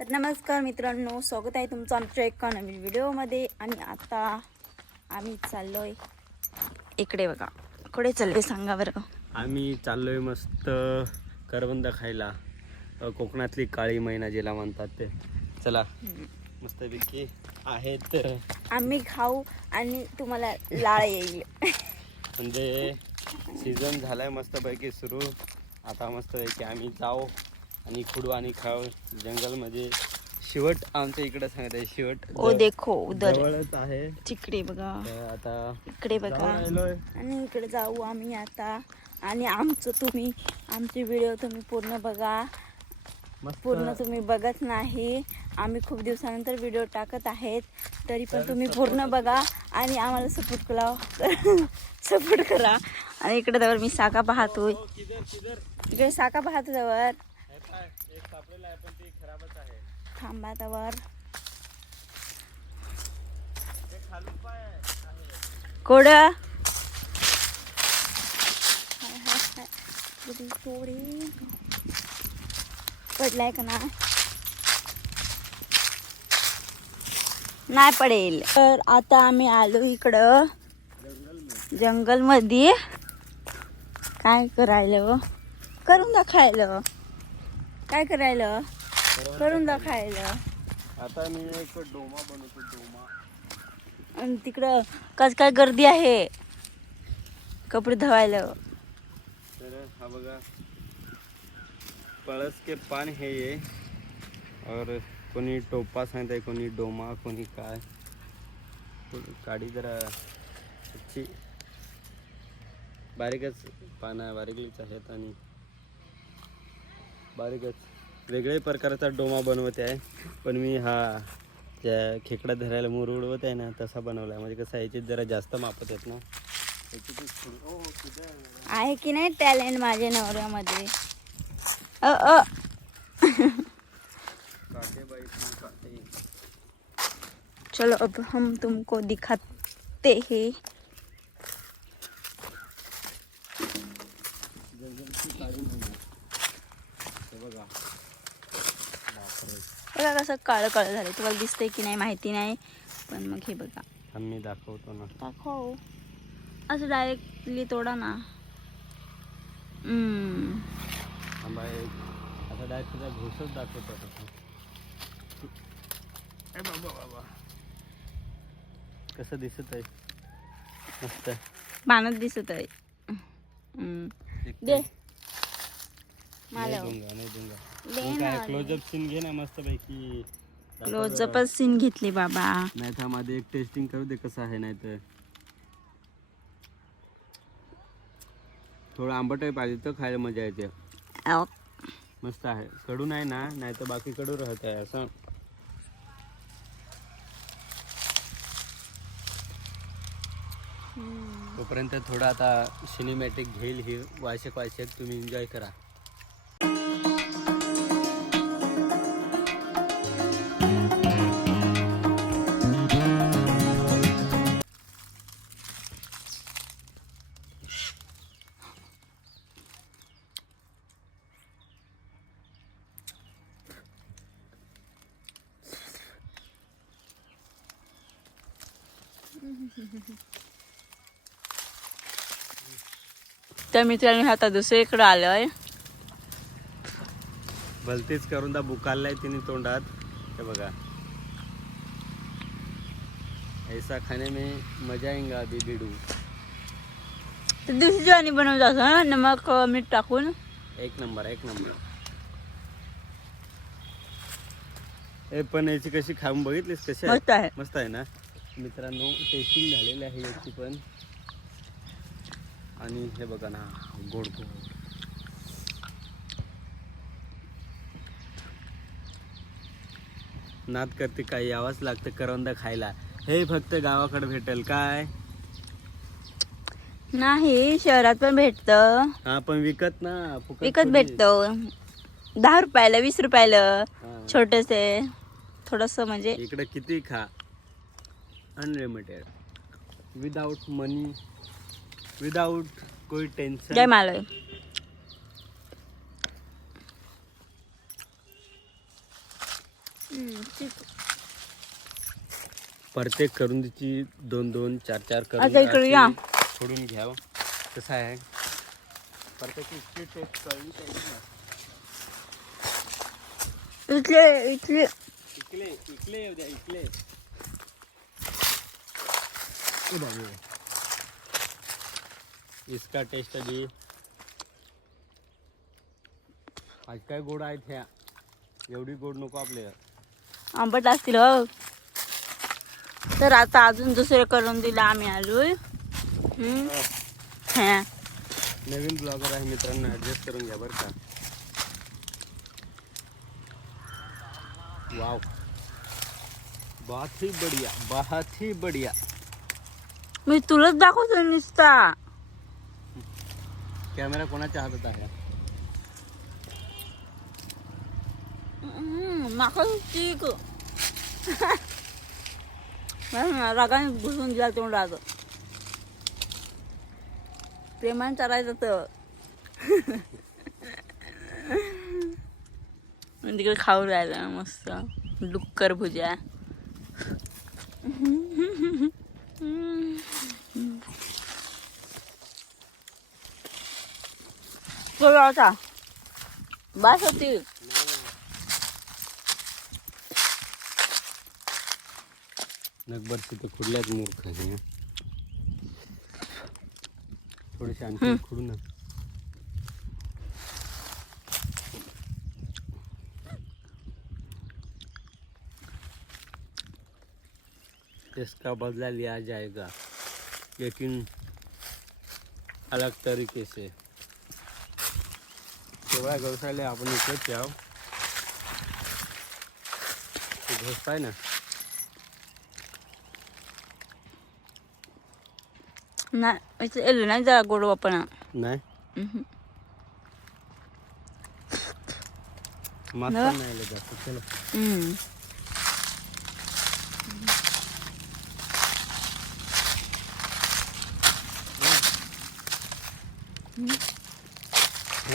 तर नमस्कार मित्रांनो, स्वागत आहे तुमचं आमच्या एका नवीन व्हिडिओमध्ये. आणि आता आम्ही चाललोय इकडे बघा. कुठे चाललोय सांगा बरं? आम्ही चाललोय मस्त करवंद खायला. कोकणातली काळी मैना जिला म्हणतात ते. चला मस्तपैकी आहेत. आम्ही खाऊ आणि तुम्हाला लाळ येईल. म्हणजे सीझन झालाय मस्तपैकी सुरू. आता मस्तपैकी आम्ही जाऊ आणि खुडू आणि खाऊ जंगलमध्ये. शिवट आमच्या इकडे सांगत आहे. शिवट ओ देखो उधर जवळच आहे. तिकडे बघा, आता इकडे बघा आणि इकडे जाऊ आम्ही आता. आणि आमचे व्हिडिओ तुम्ही पूर्ण बघा. पूर्ण तुम्ही बघत नाही. आम्ही खूप दिवसानंतर व्हिडिओ टाकत आहेत, तरी पण तुम्ही पूर्ण बघा आणि आम्हाला सपोर्ट करा. आणि इकडे जवळ मी साका पाहतोय. इकडे साका पाहतो जवळ. थांबा तवर. कोड पडलाय का नाही पडेल. तर आता आम्ही आलो इकडं जंगल मध्ये. काय करायला करून दाखायला? काय करायला करून दाखायला? आता मी एक डोमा बनवतो. डोमा. आणि तिकडं काय गर्दी आहे कपडे धुवायला. तर हा बघा, पळस के पान है ये. और कोणी टोपा सांगताय, कोणी डोमा, कोणी काय. काडी जरा अच्छी बारीकच पानं, बारीकच आहेत आणि बारीकच वेगळे प्रकारचा डोमा बनवते आहे. पण मी हा त्या खेकडा धरायला मूर उडवत आहे ना, तसा बनवला आहे. म्हणजे कसं आहे, याच्यात जरा जास्त मापत आहेत ना. आहे की नाही टॅलेंट माझ्या नवऱ्यामध्ये. चलो अब हम तुमको दिखाते हैं. बघा कसं काळं काळं झालं. तुम्हाला दिसतंय की नाही माहिती नाही, पण मग हे बघा. आम्ही दाखवतो ना. दाखव. असं डायरेक्टली तोडा ना. आता डायरेक्ट तुझा घोसच दाखवतो. बाबा कसं दिसत आहे? मस्त पाण्यात दिसत आहे. दे मला क्लोजअप सीन घे ना मस्त पैकी. क्लोजअपच सीन घेतली बाबा. नाही तर मध्ये एक टेस्टिंग करू दे कसं आहे. नाही तर थोडं आंबट पाहिजे तर खायला मजा येते. मस्त आहे. कडू नाही ना, नाही तर बाकी कडू राहत आहे असं. तोपर्यंत थोडं आता सिनेमॅटिक घेईल. ही वायशक तुम्ही एन्जॉय करा. तर मित्रांनो आता दुसरीकडे आलोय. भलतीच करून दा बुकाललाय तिने तोंडात. हे बघा, ऐसा खाने में मजा आएगा अभी बिडू. तर दुसरी ज्वानी बनवत असं नमक मीठ टाकून. एक नंबर. हे पण याची कशी खाऊन बघितलीस? कशी मस्त आहे. मस्त आहे ना मित्रांनो. टेस्टिंग झालेली आहे याची पण. आणि हे बघा ना, गोड नाद करते. काय यावंच लागतं करवंद खायला. हे फक्त गावाकडे भेटेल काय? नाही, शहरात पण भेटतं. हा पण विकत ना, विकत भेटतो 10 रुपयाला 20 रुपयाला. छोटेसे थोडस म्हणजे. इकडे किती खा, अनलिमिटेड, विदाउट मनी, विदाउट कोई टेन्शन. जय मालय. चिकू. प्रत्येक करुंदीची 2-2, 4-4 आता इकडे या. फोडून घ्यावं. कसं आहे प्रत्येकाची टेस्ट कळली पाहिजे ना. इथले इकले येऊ द्या इकले. इसका टेस्ट अभी आज काय गोड आहेत ह्या. एवढी गोड नको आपल्याला. आंबट असतील हो. तर आता अजून दुसरे करून दिलं आम्ही आलोय. हा नवीन ब्लॉगर आहे मित्रांनो, ऍडजस्ट करून घ्या बरं का. वाव बहुत ही बढ़िया. मी तुलाच दाखवतो नुसता. कॅमेरा कोणाच्या हातात आहे. माका चिक रागाने घुसून दिला तोंडात. प्रेमाने चालायचं तर तिकडे खाऊ राहिला मस्त डुक्कर भुजा. आता बस होती. नगभर तिथे खुडल्यात मूर्ख आहे. थोडेसे आणखी खुडू ना. इसका बदला लिया जाएगा लेकिन अलग तरीके से. तेवढ्या व्यवसायाला आपण इकडेच याव. घोसताय ना. नाही नाही जरा गोड वापरणा नाही मस्त नाही जास्त. चलो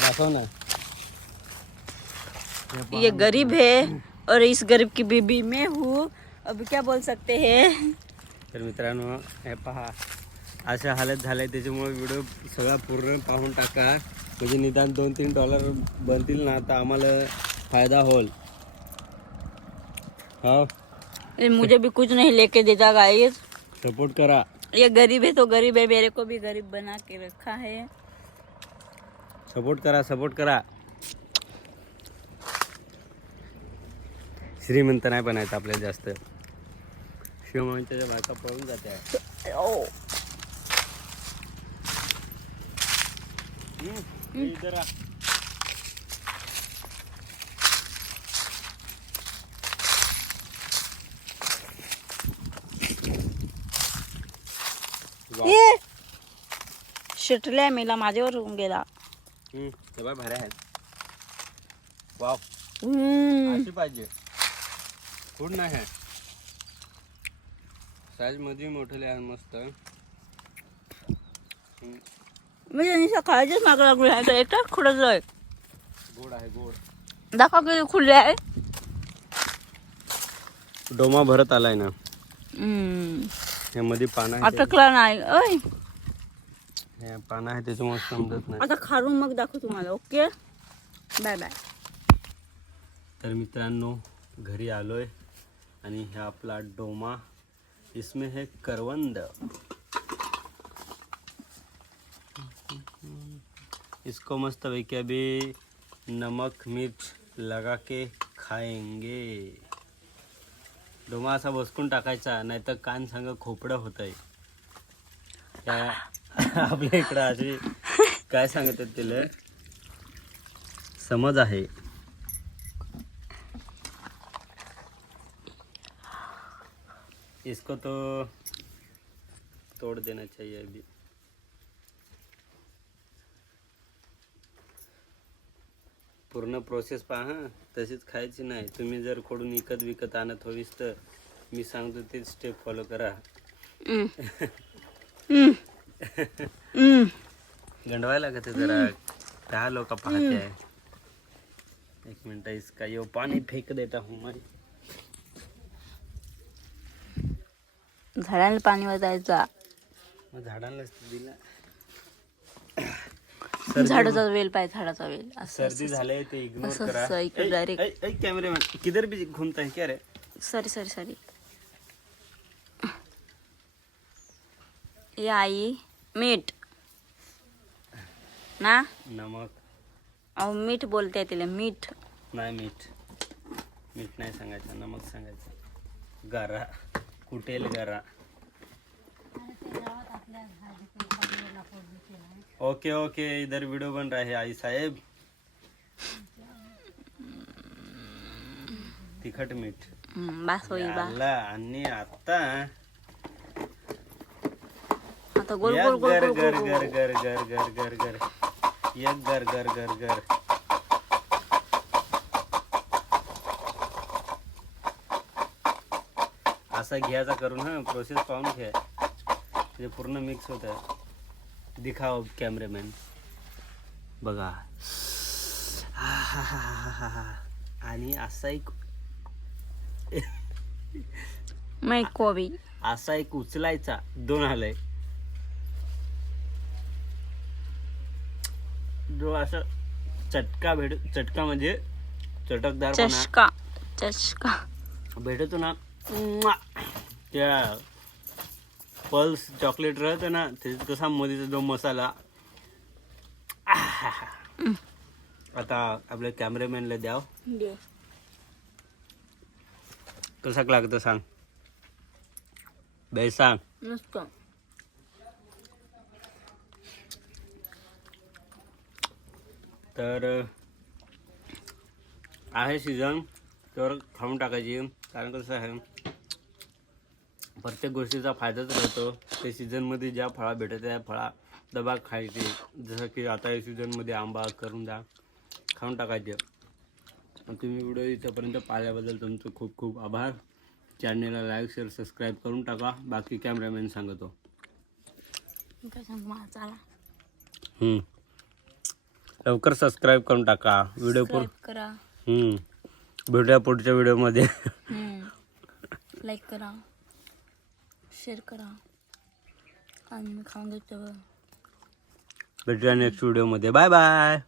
दाखव ना. ये गरीब है और इस गरीब की बीबी मैं हूँ. अब क्या बोल सकते हैं. तर मित्रांनो हे पहा अशा हालत झालंय. त्याच्यामुळे व्हिडिओ सगळा पूर्ण पाहून टाका. म्हणजे निदान $2-3 बनतील ना तर आम्हाला फायदा होईल. हो मुझे भी कुछ नहीं लेके देता गाइस. सपोर्ट करा. ये गरीब है तो गरीब है. मेरे को भी गरीब बना के रखा है. सपोर्ट करा. श्रीमंत नाही बनायचं आपल्याला जास्त. श्रीमंताच्या बायका पळून जाते. इधर आ. ये शटल्या मेला माझ्यावर होऊन गेला. सगळं भारी आहेत. वाव अशी पाहिजे. फूड नाही आहे. साईज मध्ये मोठे आहे मस्त. मी सकाळचीच माग लागलो आहे. एकटाच खुडतलोय. गोड आहे गोड. दाखवा किती खुले आहे. डोमा भरत आलाय ना. मध्ये पानं अटकला नाही. ओय पानं आहे त्याच्यामुळे समजत नाही. आता खारून मग दाखव तुम्हाला. Okay bye bye. तर मित्रांनो घरी आलोय आणि हा आपला डोमा. इसमें है करवंद. इसको मस्त पैकी अभी नमक मिर्च लगा के खाएंगे. डोमा असा बसकून टाकायचा नाही तर कान सांग खोपडं होत आहे. आपल्या इकडं अशी काय सांगतात तिला समज आहे. इसको तो तोड़ देना चाहिए अभी. पूर्ण प्रोसेस पहा. तशीच खायची नाही. तुम्ही जर खोडून विकत आणत होईस तर मी सांगतो तेच स्टेप फॉलो करा. गंडवायला लागते जरा. क्या लोग पाहते हैं. एक मिनट इसका ये पानी फेंक देता हूँ मैं. झाडाला पाणी वाजायचा. मग झाडांनाच दिला. झाडाचा वेल पाहिजे, झाडाचा वेल. सर्दी झाले ते इग्नोर असं करा. असं इकडे डायरेक्ट. कॅमेरामॅन किधर भी घूमता है क्या रे? Sorry sorry sorry. ये आई मीठ ना, नमक अहो मीठ बोलते तिला, मीठ नाही. मीठ नाही सांगायचं, नमक सांगायचं. गरा कुटेल गरा. ओके ओके, इधर वीडियो बन रहा है आई साहेब. तिखट मीठ बस होई बा. आला. आणि आता आता गोल गोल गोल गर गोल गर गोल गर गोल. गर गर गर गर गर एक गर गर गर गर. असा घ्यायचा करून हा, प्रोसेस पाहून घ्या. म्हणजे पूर्ण मिक्स होत आहे. दिखाव कॅमेरामॅन. बघा. आणि असा एक मै कोबी. असा एक उचलायचा. 2 आलंय. जो असं चटका म्हणजे चटकदारपणा चष्का चष्का भेटतो ना. त्या पल्स चॉकलेट राहतं ना, त्याच्यात कसा मध्ये जो मसाला. आता आपल्या कॅमेरामॅनला द्याव. दे. कसा लागतं सांग बाई, सांग. मस्त. तर आहे सीझन तर खाऊन टाकायची. कारण कसं आहे, प्रत्येक गोष्टीचा फायदाच राहतो. ते सीझनमध्ये ज्या फळा भेटत त्या फळा दबा खायचे. जसं की आता या सीझनमध्ये आंबा, करुंदा खाऊन टाकायचे. तुम्ही व्हिडिओ इथंपर्यंत पाहिल्याबद्दल तुमचं खूप खूप आभार. चॅनलला लाईक शेअर सबस्क्राईब करून टाका. बाकी कॅमेरामॅन सांगतो. काय सांगू मला, चला लवकर सबस्क्राईब करून टाका. व्हिडिओ सबस्क्राईब करा. भेटूया पुढच्या व्हिडिओमध्ये. लाईक करा, शेअर करा. आणि मी खाऊन घेतो. भेटूया नेक्स्ट व्हिडिओमध्ये. Bye bye.